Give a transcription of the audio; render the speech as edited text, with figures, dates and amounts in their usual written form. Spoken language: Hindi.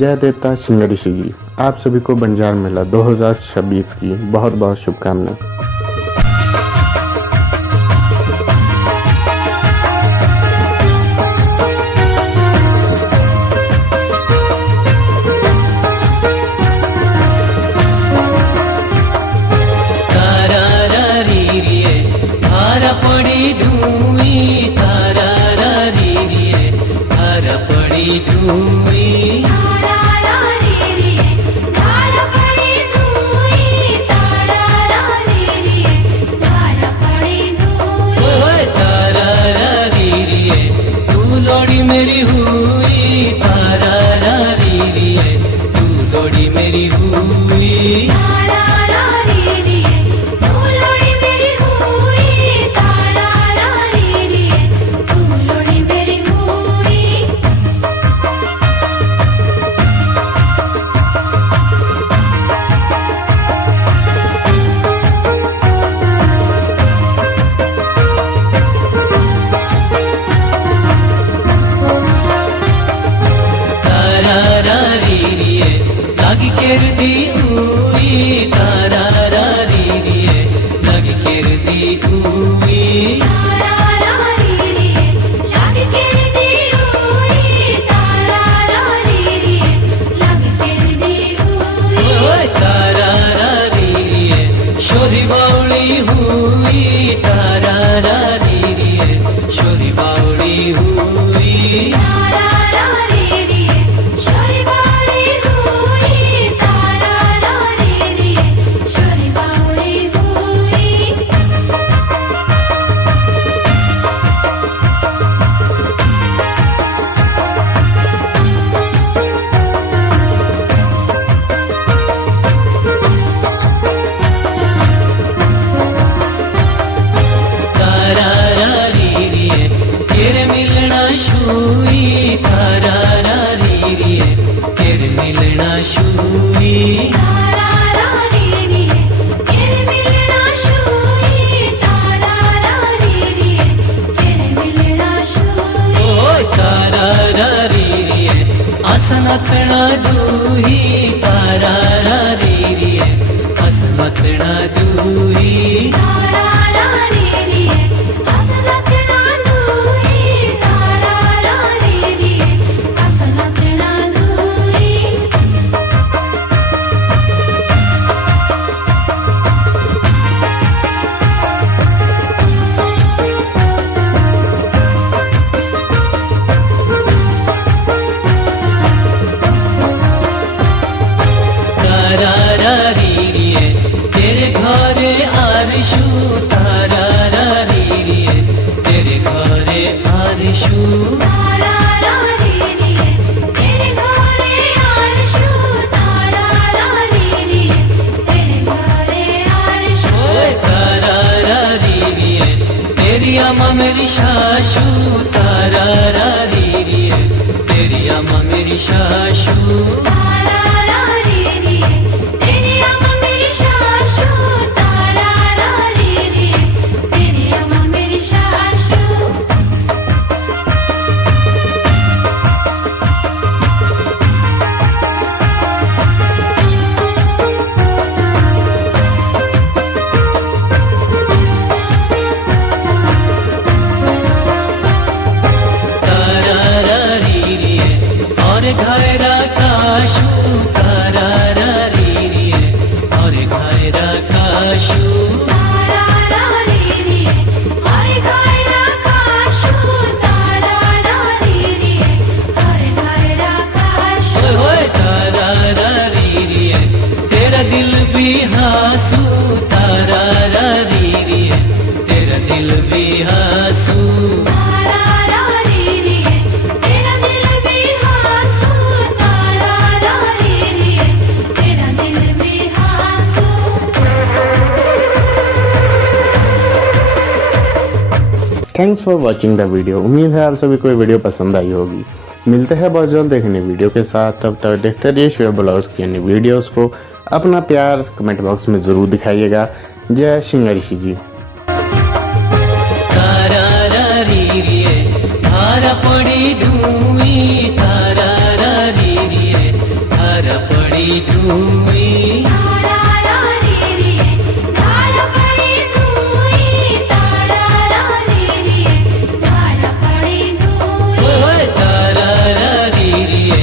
जय देवता सिंह ऋषि जी, आप सभी को बंजार मेला 2026 की बहुत बहुत शुभकामनाएं। मेरी हुई तारा रा री री है, तू लोड़ी मेरी हुई तारा रा री री है, तू लोड़ी मेरी हुई तारा रा री री है, तू लोड़ी मेरी हुई। केर दी हुई तारा रा री री है, लग केर दी हुई तारा रा री री है, लग केर दी हुई तारा रा री री है, लग केर दी हुई। ओए तारा रा री री है, शोरी बावली हुई तारा रा री री है, शोरी बावली हुई तारा रा री री है, शोरी बावली हुई तारा रा री री है, शोरी बावली हुई। तारा रा री री है, तेरे मिलना छुई तारा रा री री है, तेरे मिलना छुई तारा रा री री है, तेरे मिलना छुई तारा रा री री है, तेरे मिलना छुई। ओ तारा रा री री है, आसन नचना दूही तारा रा री री है, आसन नचना दूही तारा रा री री है, आसन नचना दूही तारा रा री री है, आसन नचना दूही। तारा रा री री है, तेरे घरे आरशू तारा रा री री है, तेरे घरे आरशू तारा रा री री है, तेरे घरे आरशू तारा रा री री है, तेरे घरे आरशू। ओए तारा रा री री है, तेरी अम्मा मेरी सासू तारा रा री री है, तेरी अम्मा मेरी सासू तारा रा री री है, तेरी अम्मा मेरी सासू तारा रा री री है, तेरी अम्मा मेरी सासू। तारा रा री री है, और घरा काशू तारा रा री री है, और घरा काशू तारा रा री री है, और घरा काशू तारा रा री री है, और घरा काशू। ओए होए तारा रा री री है, तेरा दिल भी हासू तारा रा री री है, तेरा दिल भी हासू तारा रा री री है, तेरा दिल भी हासू तारा रा री री है, तेरा दिल भी हासू। Thanks for watching the video. उम्मीद है आप सभी को ये वीडियो पसंद आई होगी। मिलते हैं बहुत जल्द एक नई वीडियो के साथ, तब तक देखते रहिए शोएब ब्लॉग्स की अन्य वीडियोस को। अपना प्यार कमेंट बॉक्स में ज़रूर दिखाइएगा। जय सिंह ऋषि जी। तारा रा री री है, धारा पड़ी धुई तारा रा री री है, તારા પડી ધૂઈ